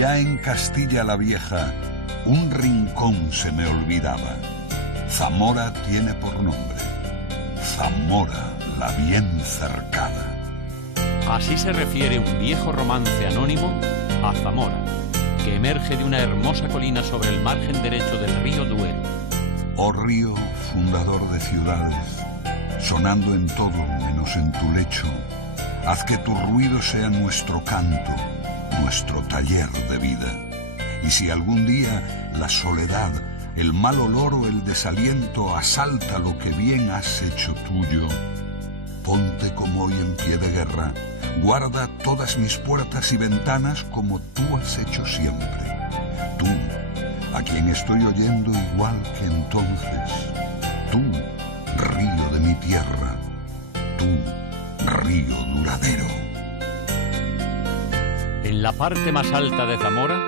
Ya en Castilla la Vieja, un rincón se me olvidaba. Zamora tiene por nombre Zamora la bien cercada. Así se refiere un viejo romance anónimo a Zamora, que emerge de una hermosa colina sobre el margen derecho del río Duero. Oh río, fundador de ciudades, sonando en todo menos en tu lecho, haz que tu ruido sea nuestro canto, nuestro taller de vida. Y si algún día la soledad, el mal olor o el desaliento asalta lo que bien has hecho tuyo, ponte como hoy en pie de guerra, guarda todas mis puertas y ventanas como tú has hecho siempre. Tú, a quien estoy oyendo igual que entonces. Tú, río de mi tierra. Tú, río duradero. En la parte más alta de Zamora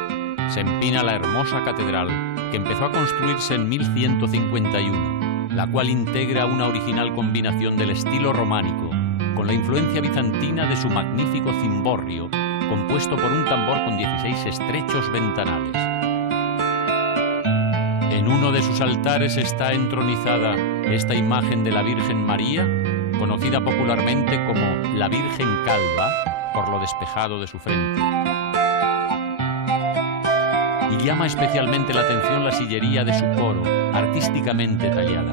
se empina la hermosa catedral, que empezó a construirse en 1151, la cual integra una original combinación del estilo románico con la influencia bizantina de su magnífico cimborrio, compuesto por un tambor con 16 estrechos ventanales. En uno de sus altares está entronizada esta imagen de la Virgen María, conocida popularmente como la Virgen Calva, por lo despejado de su frente. Y llama especialmente la atención la sillería de su coro, artísticamente tallada.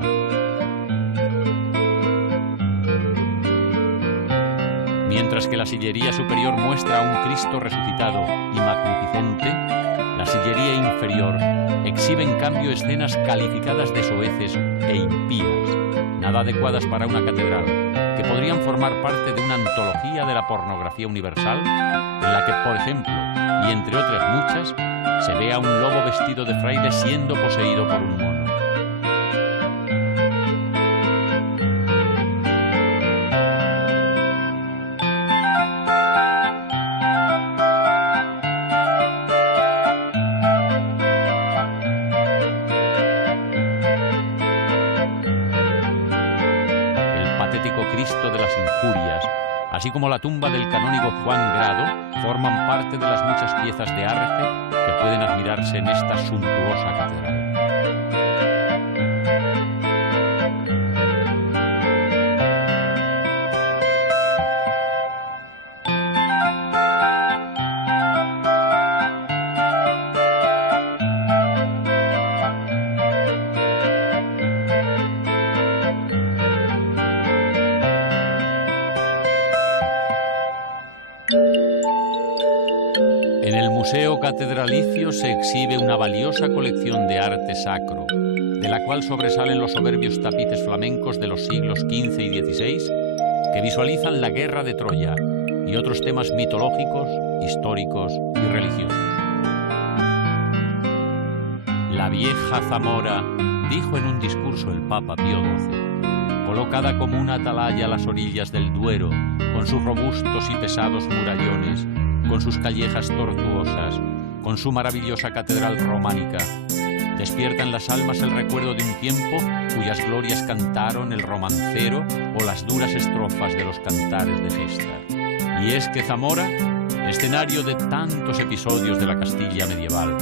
Mientras que la sillería superior muestra a un Cristo resucitado y magnificente, la sillería inferior exhibe en cambio escenas calificadas de soeces e impías, nada adecuadas para una catedral, que podrían formar parte de una antología de la pornografía universal, en la que, por ejemplo, y entre otras muchas, se ve a un lobo vestido de fraile siendo poseído por un mono. Cristo de las Injurias, así como la tumba del canónigo Juan Grado, forman parte de las muchas piezas de arte que pueden admirarse en esta suntuosa catedral. En el Museo Catedralicio se exhibe una valiosa colección de arte sacro, de la cual sobresalen los soberbios tapices flamencos de los siglos XV y XVI, que visualizan la guerra de Troya y otros temas mitológicos, históricos y religiosos. La vieja Zamora, dijo en un discurso el Papa Pío XII, colocada como una atalaya a las orillas del Duero, con sus robustos y pesados murallones, con sus callejas tortuosas, con su maravillosa catedral románica, despierta en las almas el recuerdo de un tiempo cuyas glorias cantaron el romancero o las duras estrofas de los cantares de Gesta. Y es que Zamora, escenario de tantos episodios de la Castilla medieval,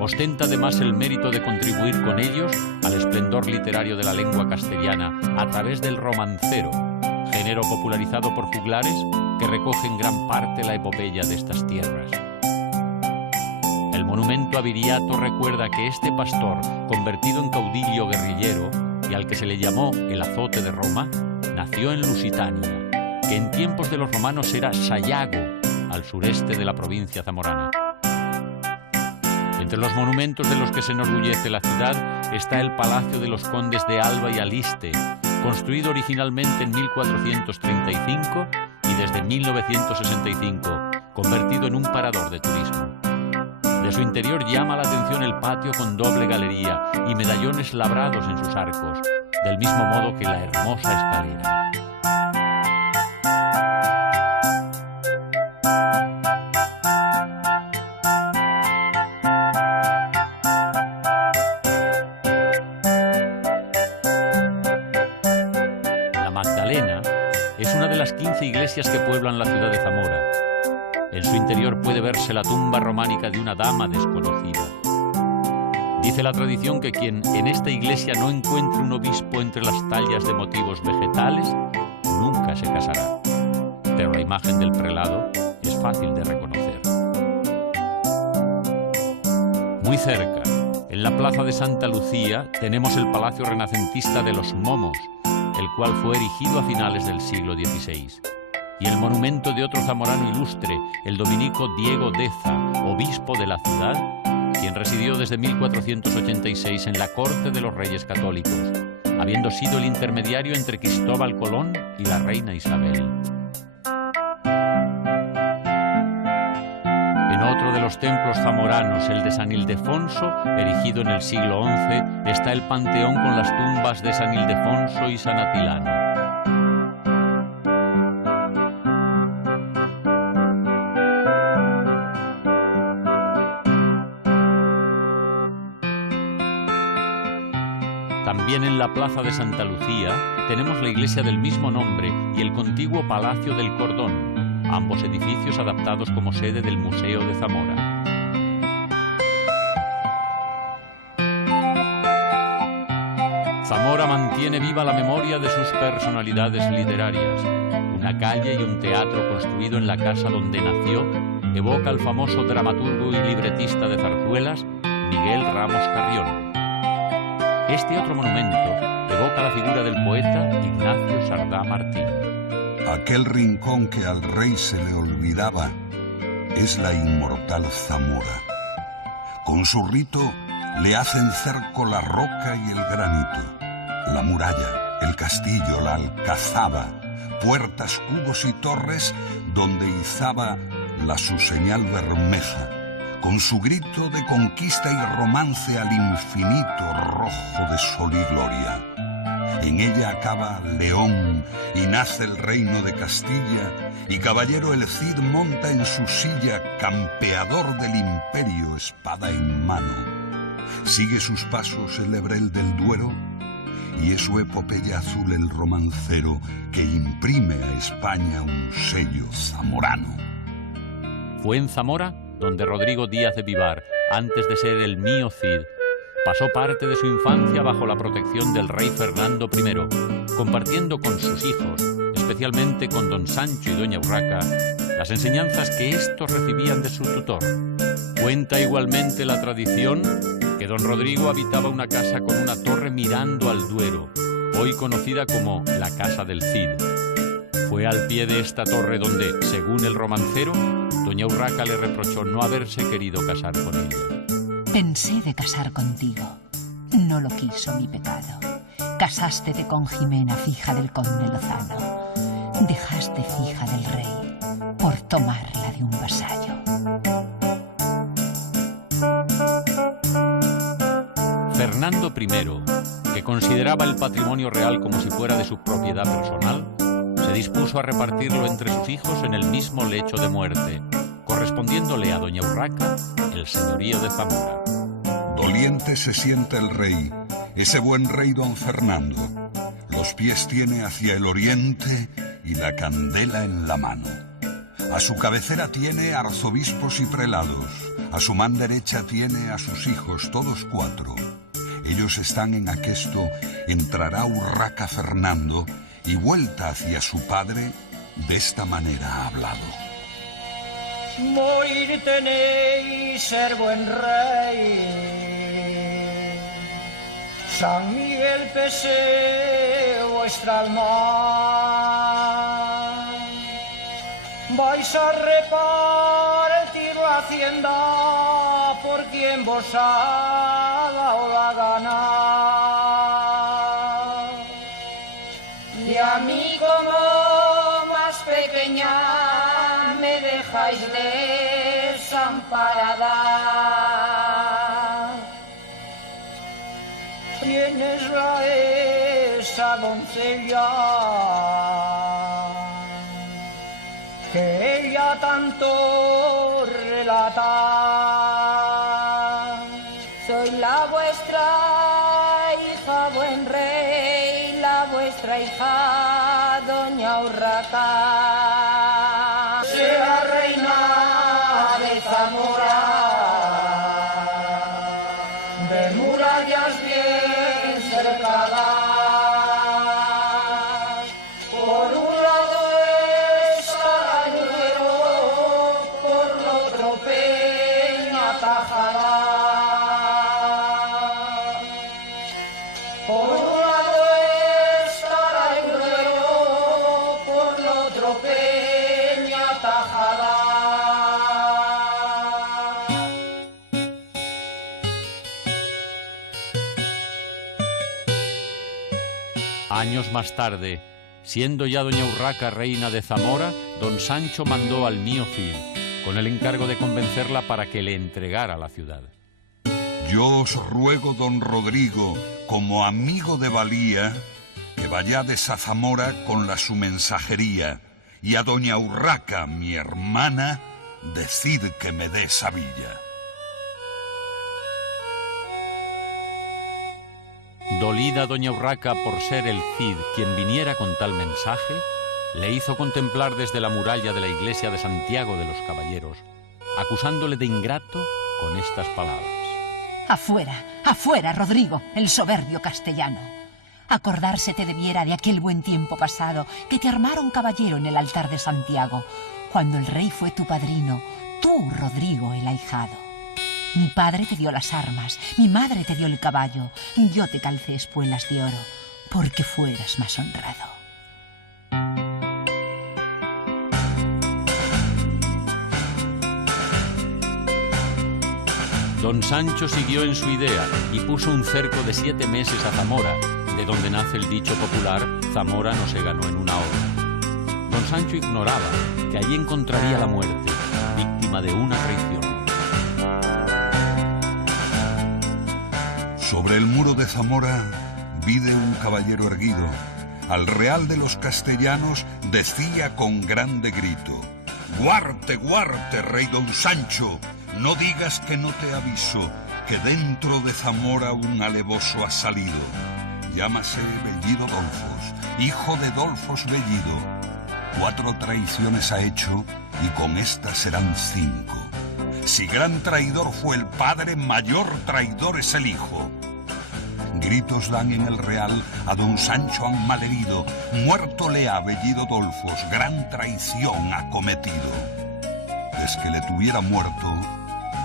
ostenta además el mérito de contribuir con ellos al esplendor literario de la lengua castellana a través del romancero, género popularizado por juglares que recogen gran parte la epopeya de estas tierras. El monumento a Viriato recuerda que este pastor, convertido en caudillo guerrillero y al que se le llamó el azote de Roma, nació en Lusitania, que en tiempos de los romanos era Sayago, al sureste de la provincia zamorana. Entre los monumentos de los que se enorgullece la ciudad está el Palacio de los Condes de Alba y Aliste, construido originalmente en 1435 y desde 1965, convertido en un parador de turismo. De su interior llama la atención el patio con doble galería y medallones labrados en sus arcos, del mismo modo que la hermosa escalera. La Magdalena es una de las 15 iglesias que pueblan la ciudad de Zamora. En su interior puede verse la tumba románica de una dama desconocida. Dice la tradición que quien en esta iglesia no encuentre un obispo entre las tallas de motivos vegetales, nunca se casará. Pero la imagen del prelado es fácil de reconocer. Muy cerca, en la plaza de Santa Lucía, tenemos el palacio renacentista de los Momos, el cual fue erigido a finales del siglo XVI, y el monumento de otro zamorano ilustre, el dominico Diego Deza, obispo de la ciudad, quien residió desde 1486 en la corte de los Reyes Católicos, habiendo sido el intermediario entre Cristóbal Colón y la reina Isabel. En otro de los templos zamoranos, el de San Ildefonso, erigido en el siglo XI, está el panteón con las tumbas de San Ildefonso y San Atilano. También en la plaza de Santa Lucía tenemos la iglesia del mismo nombre y el contiguo Palacio del Cordón, ambos edificios adaptados como sede del Museo de Zamora. Zamora mantiene viva la memoria de sus personalidades literarias. Una calle y un teatro construido en la casa donde nació evoca al famoso dramaturgo y libretista de zarzuelas Miguel Ramos Carrión. Este otro monumento evoca la figura del poeta Ignacio Sardá Martín. Aquel rincón que al rey se le olvidaba es la inmortal Zamora. Con su rito le hacen cerco la roca y el granito, la muralla, el castillo, la alcazaba, puertas, cubos y torres donde izaba la su señal bermeja, con su grito de conquista y romance al infinito rojo de sol y gloria. En ella acaba León y nace el reino de Castilla, y caballero el Cid monta en su silla, campeador del imperio, espada en mano. Sigue sus pasos el Hebrel del Duero, y es su epopeya azul el romancero que imprime a España un sello zamorano. Fue en Zamora donde Rodrigo Díaz de Vivar, antes de ser el mío Cid, pasó parte de su infancia bajo la protección del rey Fernando I, compartiendo con sus hijos, especialmente con don Sancho y doña Urraca, las enseñanzas que éstos recibían de su tutor. Cuenta igualmente la tradición que don Rodrigo habitaba una casa con una torre mirando al Duero, hoy conocida como la Casa del Cid. Fue al pie de esta torre donde, según el romancero, doña Urraca le reprochó no haberse querido casar con ella. Pensé de casar contigo, no lo quiso mi pecado. Casástete con Jimena, fija del conde Lozano. Dejaste fija del rey por tomarla de un vasallo. Fernando I, que consideraba el patrimonio real como si fuera de su propiedad personal, se dispuso a repartirlo entre sus hijos en el mismo lecho de muerte, correspondiéndole a doña Urraca el señorío de Zamora. Doliente se siente el rey, ese buen rey don Fernando. Los pies tiene hacia el oriente y la candela en la mano. A su cabecera tiene arzobispos y prelados, a su mano derecha tiene a sus hijos, todos 4. Ellos están en aquesto, entrará Urraca Fernando, y vuelta hacia su padre, de esta manera ha hablado. Morir tenéis, ser buen rey. San Miguel pese vuestra alma. Vais a repartir la hacienda por quien vos ha dado la gana. Y a mí como más pequeña me dejáis desamparada. ¿Quién es esa doncella que ella tanto relata? Soy la vuestra hija, buen rey, la vuestra hija, doña Urraca. Sea reina Años más tarde, siendo ya doña Urraca reina de Zamora, don Sancho mandó al mío Cid, con el encargo de convencerla para que le entregara la ciudad. Yo os ruego, don Rodrigo, como amigo de valía, que vayades a Zamora con la su mensajería, y a doña Urraca, mi hermana, decid que me dé esa villa. Dolida doña Urraca por ser el Cid quien viniera con tal mensaje, le hizo contemplar desde la muralla de la iglesia de Santiago de los Caballeros, acusándole de ingrato con estas palabras. Afuera, afuera, Rodrigo, el soberbio castellano. Acordarse te debiera de aquel buen tiempo pasado que te armaron caballero en el altar de Santiago, cuando el rey fue tu padrino, tú, Rodrigo, el ahijado. Mi padre te dio las armas, mi madre te dio el caballo, yo te calcé espuelas de oro, porque fueras más honrado. Don Sancho siguió en su idea y puso un cerco de 7 meses a Zamora, de donde nace el dicho popular, Zamora no se ganó en una hora. Don Sancho ignoraba que allí encontraría la muerte, víctima de una traición. Sobre el muro de Zamora vide un caballero erguido. Al real de los castellanos decía con grande grito: «Guarte, guarte, rey don Sancho, no digas que no te aviso, que dentro de Zamora un alevoso ha salido. Llámase Bellido Dolfos, hijo de Dolfos Bellido. 4 traiciones ha hecho y con esta serán 5. Si gran traidor fue el padre, mayor traidor es el hijo». Gritos dan en el real, a don Sancho han malherido, muerto le ha Bellido Dolfos, gran traición ha cometido. Des que le tuviera muerto,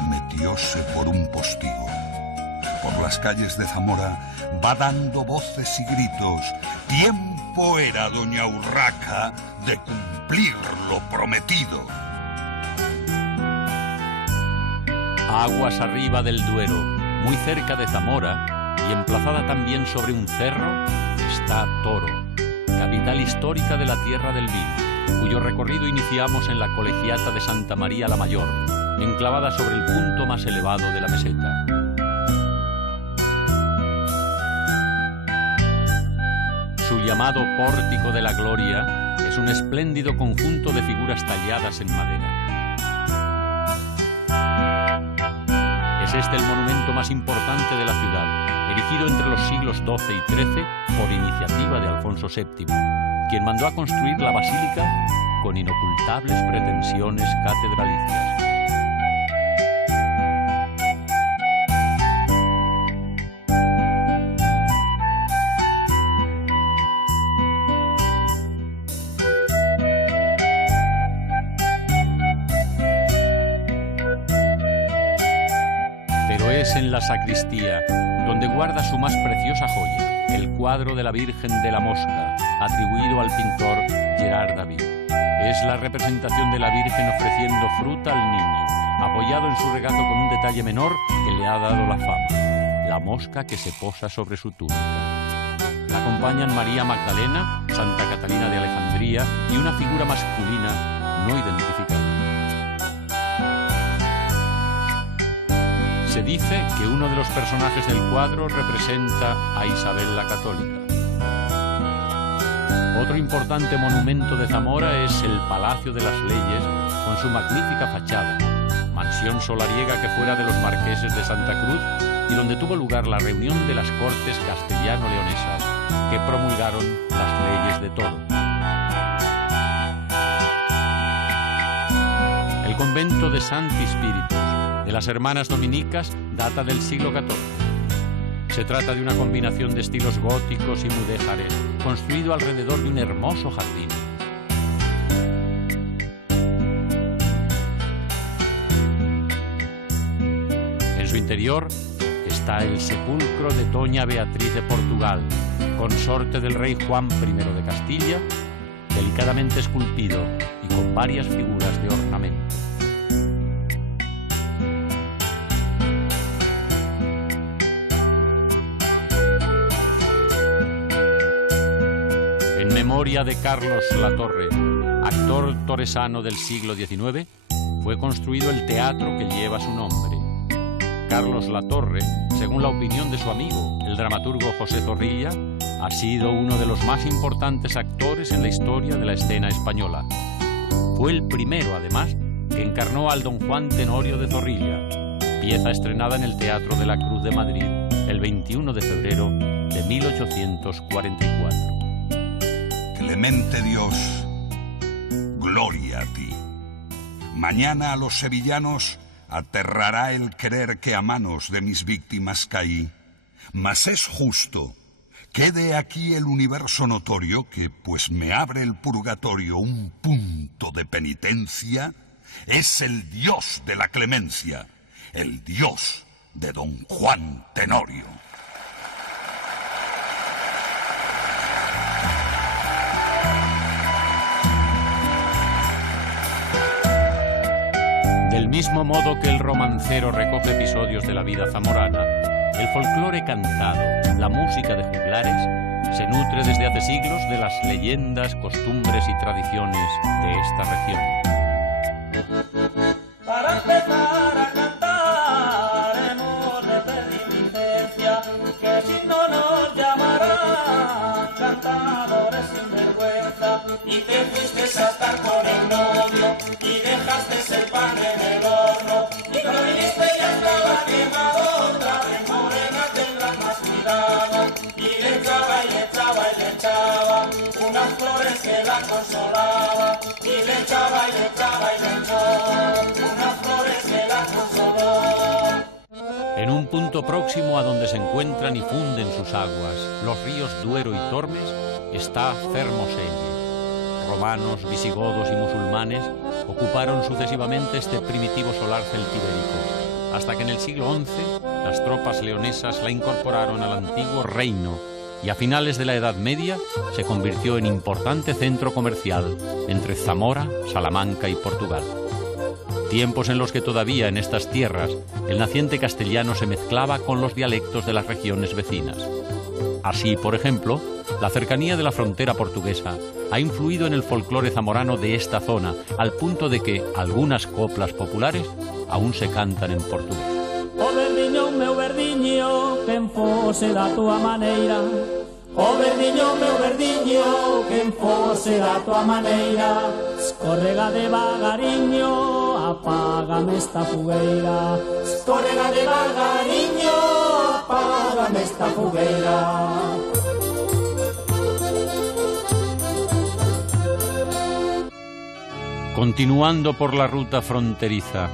metióse por un postigo. Por las calles de Zamora va dando voces y gritos: tiempo era, doña Urraca, de cumplir lo prometido. Aguas arriba del Duero, muy cerca de Zamora, y emplazada también sobre un cerro, está Toro, capital histórica de la tierra del vino, cuyo recorrido iniciamos en la colegiata de Santa María la Mayor, enclavada sobre el punto más elevado de la meseta. Su llamado Pórtico de la Gloria es un espléndido conjunto de figuras talladas en madera. Es este el monumento más importante de la ciudad, erigido entre los siglos XII y XIII por iniciativa de Alfonso VII, quien mandó a construir la basílica con inocultables pretensiones catedralicias. Pero es en la sacristía donde guarda su más preciosa joya, el cuadro de la Virgen de la Mosca, atribuido al pintor Gerard David. Es la representación de la Virgen ofreciendo fruta al niño, apoyado en su regazo con un detalle menor que le ha dado la fama, la mosca que se posa sobre su túnica. La acompañan María Magdalena, Santa Catalina de Alejandría y una figura masculina no identificada. Se dice que uno de los personajes del cuadro representa a Isabel la Católica. Otro importante monumento de Zamora es el Palacio de las Leyes, con su magnífica fachada, mansión solariega que fuera de los marqueses de Santa Cruz y donde tuvo lugar la reunión de las Cortes castellano-leonesas, que promulgaron las leyes de Toro. El convento de Santi Spíritus de las Hermanas Dominicas data del siglo XIV. Se trata de una combinación de estilos góticos y mudéjares, construido alrededor de un hermoso jardín. En su interior está el sepulcro de doña Beatriz de Portugal, consorte del rey Juan I de Castilla, delicadamente esculpido y con varias figuras de ornamento. memoria de Carlos Latorre, actor toresano del siglo XIX, fue construido el teatro que lleva su nombre. Carlos Latorre, según la opinión de su amigo, el dramaturgo José Zorrilla, ha sido uno de los más importantes actores en la historia de la escena española. Fue el primero, además, que encarnó al Don Juan Tenorio de Zorrilla, pieza estrenada en el Teatro de la Cruz de Madrid el 21 de febrero de 1844. Clemente Dios, gloria a ti. Mañana a los sevillanos aterrará el querer que a manos de mis víctimas caí. Mas es justo, quede aquí el universo notorio que, pues me abre el purgatorio un punto de penitencia, es el Dios de la clemencia, el Dios de Don Juan Tenorio. Del mismo modo que el romancero recoge episodios de la vida zamorana, el folclore cantado, la música de juglares, se nutre desde hace siglos de las leyendas, costumbres y tradiciones de esta región. Para empezar a cantar hemos de pedir licencia, que si no nos llamarán cantadores sin vergüenza. Y te fuiste a estar con el novio y dejaste el pan en el horno, y cuando viniste ya estaba quemado, otra vez morena tendrás más cuidado. Y le echaba y le echaba y le echaba unas flores que la consolaban, y le echaba y le echaba y le echaba unas flores que la consolaban. En un punto próximo a donde se encuentran y funden sus aguas los ríos Duero y Tormes está Fermoselle. Romanos, visigodos y musulmanes ocuparon sucesivamente este primitivo solar celtibérico, hasta que en el siglo XI las tropas leonesas la incorporaron al antiguo reino y a finales de la Edad Media se convirtió en importante centro comercial entre Zamora, Salamanca y Portugal. Tiempos en los que todavía en estas tierras el naciente castellano se mezclaba con los dialectos de las regiones vecinas. Así, por ejemplo, la cercanía de la frontera portuguesa ha influido en el folclore zamorano de esta zona, al punto de que algunas coplas populares aún se cantan en portugués. O verdiño, meu verdiño, quen fose da tua maneira. O verdiño, meu verdiño, quen fose da tua maneira. Escorrega devagariño, apágame esta fogueira. Escorrega devagariño, apágame esta fogueira. Continuando por la ruta fronteriza,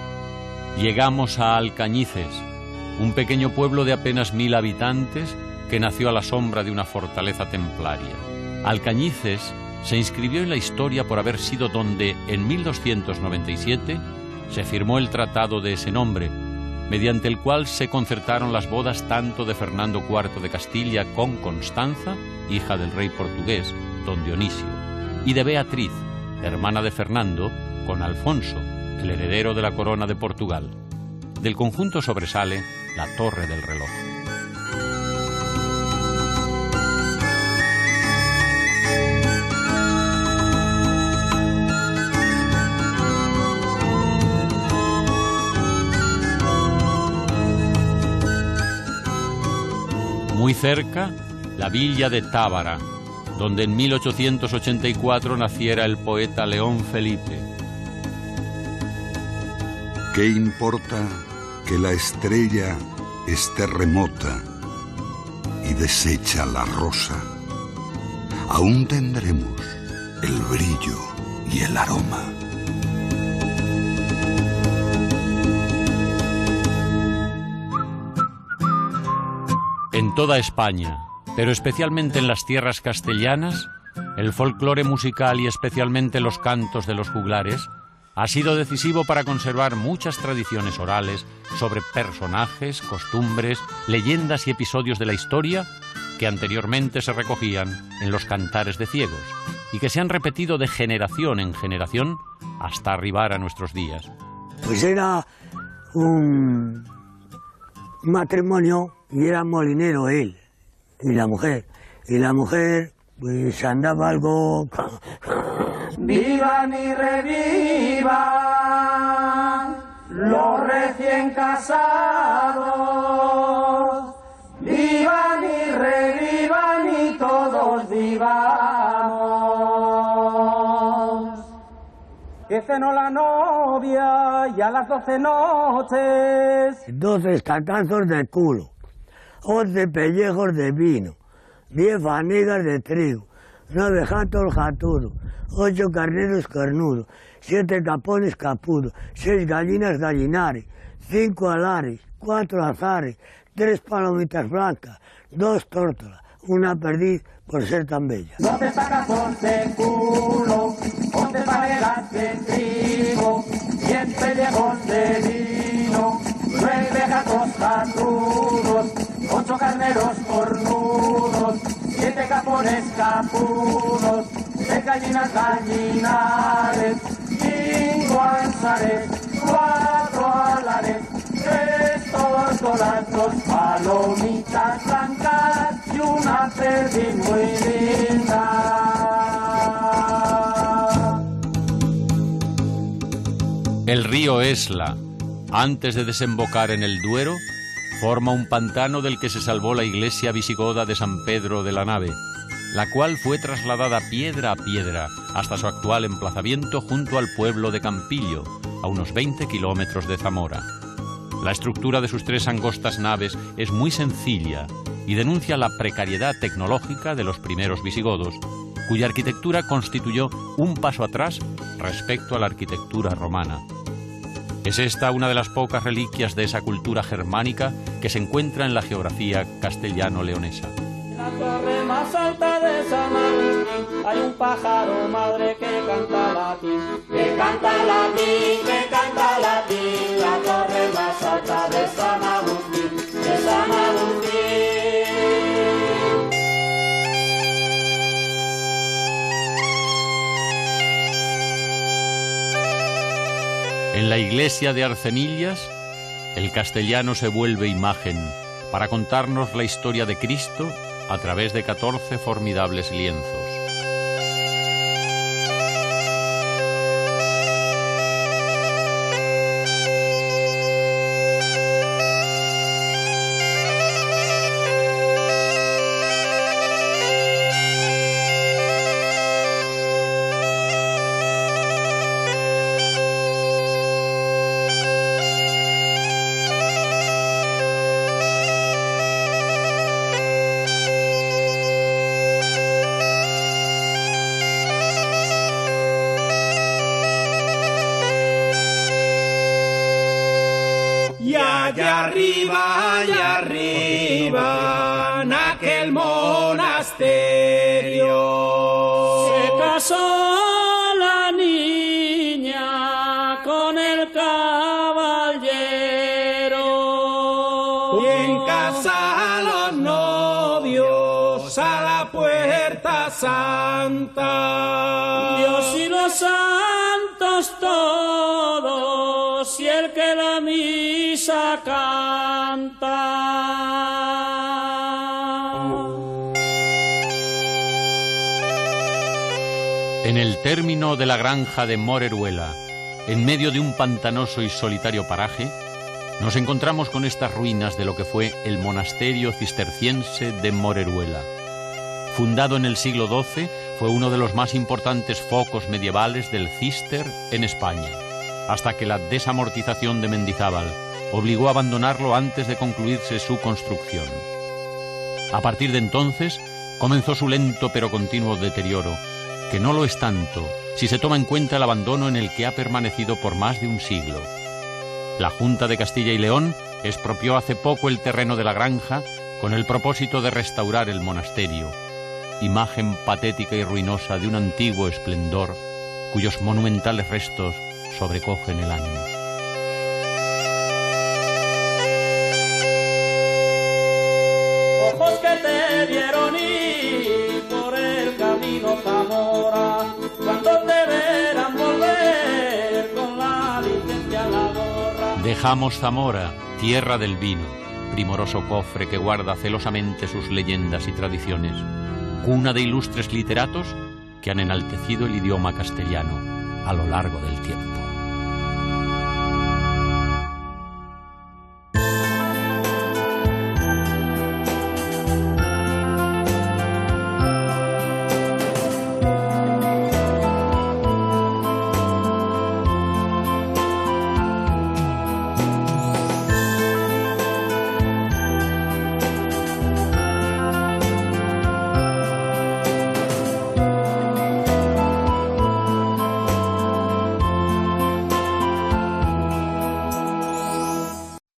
llegamos a Alcañices, un pequeño pueblo de apenas 1000 habitantes que nació a la sombra de una fortaleza templaria. Alcañices se inscribió en la historia por haber sido donde, en 1297, se firmó el tratado de ese nombre, mediante el cual se concertaron las bodas tanto de Fernando IV de Castilla con Constanza, hija del rey portugués, don Dionisio, y de Beatriz, hermana de Fernando, con Alfonso, el heredero de la corona de Portugal. Del conjunto sobresale la Torre del Reloj. Muy cerca, la villa de Tábara, donde en 1884 naciera el poeta León Felipe. ¿Qué importa que la estrella esté remota y deshecha la rosa? Aún tendremos el brillo y el aroma. En toda España, pero especialmente en las tierras castellanas, el folclore musical y especialmente los cantos de los juglares ha sido decisivo para conservar muchas tradiciones orales sobre personajes, costumbres, leyendas y episodios de la historia que anteriormente se recogían en los cantares de ciegos y que se han repetido de generación en generación hasta arribar a nuestros días. Pues era un matrimonio y era molinero él y la mujer. Y la mujer pues andaba algo... Vivan y revivan los recién casados. Vivan y revivan y todos vivamos. Que cenó la novia y a las 12 noches 12 estacazos de culo, 11 pellejos de vino, 10 fanigas de trigo, 9 jatos jaturos, 8 carneros carnudos, 7 capones capudos, 6 gallinas gallinares, 5 alares, 4 azares, 3 palomitas blancas, 2 tórtolas, una perdiz por ser tan bella. 12 estacazos de culo, 11 fanegas de trigo, 10 pellejos de vino, 9 jatos jaturos, 8 carneros cornudos, 7 capones capudos, 6 gallinas gallinares, 5 alzares, 4 alares, 3 tórtolas, 2 palomitas blancas y una perdiz muy linda. El río Esla, antes de desembocar en el Duero, forma un pantano del que se salvó la iglesia visigoda de San Pedro de la Nave, la cual fue trasladada piedra a piedra hasta su actual emplazamiento junto al pueblo de Campillo, a unos 20 kilómetros de Zamora. La estructura de sus 3 angostas naves es muy sencilla y denuncia la precariedad tecnológica de los primeros visigodos, cuya arquitectura constituyó un paso atrás respecto a la arquitectura romana. Es esta una de las pocas reliquias de esa cultura germánica que se encuentra en la geografía castellano-leonesa. En la torre más alta de San Agustín hay un pájaro madre que canta latín. Que canta latín, que canta latín, la torre más alta de San Agustín, de San Agustín. En la iglesia de Arcenillas, el castellano se vuelve imagen para contarnos la historia de Cristo a través de 14 formidables lienzos. Allá arriba, en aquel monasterio, se casó la niña con el caballero. Y en casa los novios a la puerta santa. Dios y los santos todos, y el que la misa canta. En el término de la granja de Moreruela, en medio de un pantanoso y solitario paraje, nos encontramos con estas ruinas de lo que fue el monasterio cisterciense de Moreruela. Fundado en el siglo XII, fue uno de los más importantes focos medievales del Cister en España, hasta que la desamortización de Mendizábal obligó a abandonarlo antes de concluirse su construcción. A partir de entonces, comenzó su lento pero continuo deterioro, que no lo es tanto si se toma en cuenta el abandono en el que ha permanecido por más de un siglo. La Junta de Castilla y León expropió hace poco el terreno de la granja con el propósito de restaurar el monasterio, imagen patética y ruinosa de un antiguo esplendor cuyos monumentales restos sobrecogen el ánimo. Ojos que te vieron ir por el camino Zamora, cuando te verán volver con la licencia a la gorra. Dejamos Zamora, tierra del vino, primoroso cofre que guarda celosamente sus leyendas y tradiciones, cuna de ilustres literatos que han enaltecido el idioma castellano a lo largo del tiempo.